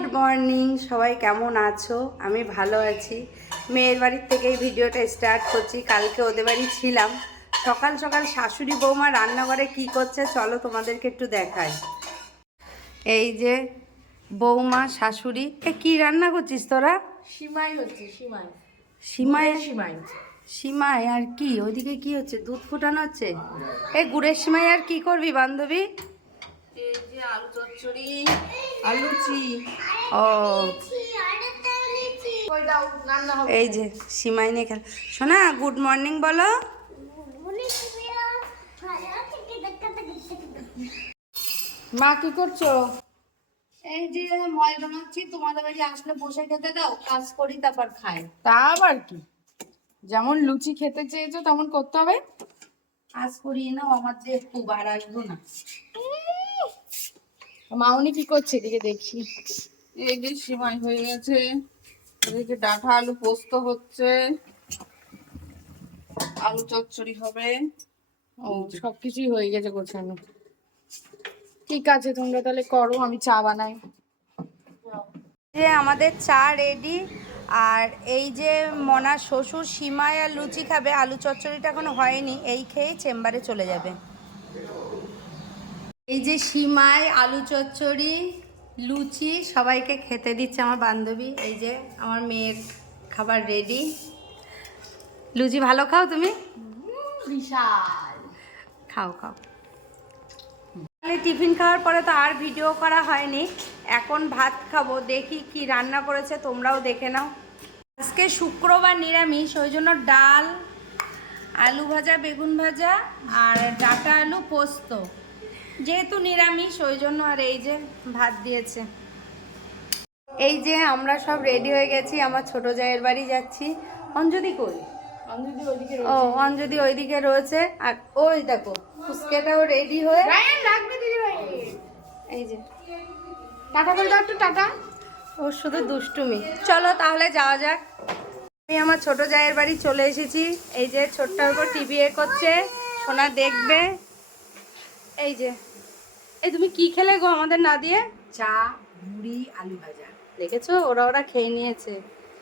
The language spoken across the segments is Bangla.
গুড মর্নিং সবাই কেমন আছো? আমি ভালো আছি। মেয়ের বাড়ির থেকেই ভিডিওটা স্টার্ট করছি। কালকে ওদের বাড়ি ছিলাম। সকাল সকাল শাশুড়ি বৌমা রান্নাঘরে কি করছে চলো তোমাদেরকে একটু দেখাই। এই যে বৌমা শাশুড়ি এ কি রান্না করছিস তোরা? সিমাই হচ্ছে সিমাই। সীমায় সিমাই সীমায় আর কি? ওইদিকে কি হচ্ছে? দুধ ফুটানো হচ্ছে? এই গুড়ের সীমায় আর কি করবি বান্ধবী? এই যে আলু চচ্চড়ি আলু চি। ও দাও এই যে সীমাই নিয়ে খেল শোনা গুড মর্নিং বলো। মা কি করছ? এই যে ময়দা মাখছি তোমাদের বাড়ি আসলে বসে খেতে দাও কাজ করি তারপর খাই। তা আবার কি? যেমন লুচি খেতে চেয়েছো তেমন করতে হবে। কাজ করিয়ে নাও আমার দিয়ে খুব আর আসব না। মাউনি কি করছে এদিকে দেখি। এই যে সিমাই হয়ে গেছে। এদিকে ডাঁটা আলু পোস্ত হচ্ছে। আলু চচ্চড়ি হবে। ও সবকিছুই হয়ে গেছে গোছানো। ঠিক আছে তোমরা তাহলে করো আমি চা বানাই। যে আমাদের চা রেডি আর এই যে মনার শ্বশুর সীমায় আর লুচি খাবে আলু চচ্চড়িটা এখনও হয়নি এই খেয়ে চেম্বারে চলে যাবে। এই যে সীমায় আলু চচ্চড়ি লুচি সবাইকে খেতে দিচ্ছে আমার বান্ধবী এই যে আমার মেয়ের খাবার রেডি লুচি ভালো খাও তুমি? বিশাল। খাও খাও। টিফিন খাওয়ার পরে তো আর ভিডিও করা হয়নি। এখন ভাত খাব দেখি কি রান্না করেছে তোমরাও দেখে নাও। আজকে শুক্রবার নিরামিষ ওই জন্য ডাল আলু ভাজা বেগুন ভাজা আর ডাটা আলু পোস্ত। যেহেতু নিরামিষ ওই জন্য আর এই যে ভাত দিয়েছে। এই যে আমরা সব রেডি হয়ে গেছি আমার ছোট জায়ের বাড়ি যাচ্ছি। অঞ্জলি কই? ও অঞ্জলি ওইদিকে রয়েছে। আর ওই দেখো ফুচকাটাও রেডি হয়ে এই যে। টাটা করে দাও একটু টাটা। ও শুধু দুষ্টুমি। চলো তাহলে যাওয়া যাক। আমি আমার ছোট জায়ের বাড়ি চলে এসেছি। এই যে ছোট্টার উপর টিভি এ করছে সোনা দেখবে। এই যে। এই তুমি কি খেলে গো আমাদের না দিয়ে? চা মুড়ি আলু ভাজা। দেখেছ? ওরা ওরা খেয়ে নিয়েছে।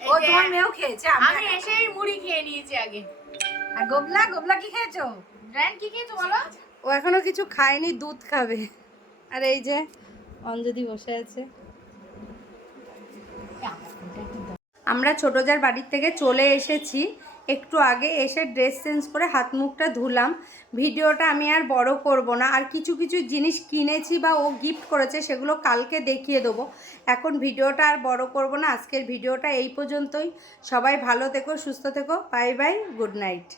ও তোমার মেয়েও খেয়েছে? আমি এসেই মুড়ি খেয়ে নিয়েছি আগে। আর গোবলা গোবলা কি খেয়েছো? রায়ন কি খেয়েছো বলো? ও এখনও কিছু খায়নি দুধ খাবে। আর এই যে অঞ্জলি বসে আছে। আমরা ছোটজার বাড়ির থেকে চলে এসেছি। একটু আগে এসে ড্রেস চেঞ্জ করে হাত মুখটা ধুলাম। ভিডিওটা আমি আর বড় করব না। আর কিছু কিছু জিনিস কিনেছি বা ও গিফট করেছে সেগুলো কালকে দেখিয়ে দেবো। এখন ভিডিওটা আর বড় করব না। আজকের ভিডিওটা এই পর্যন্তই। সবাই ভালো থেকো, সুস্থ থেকো। Bye bye. Good night.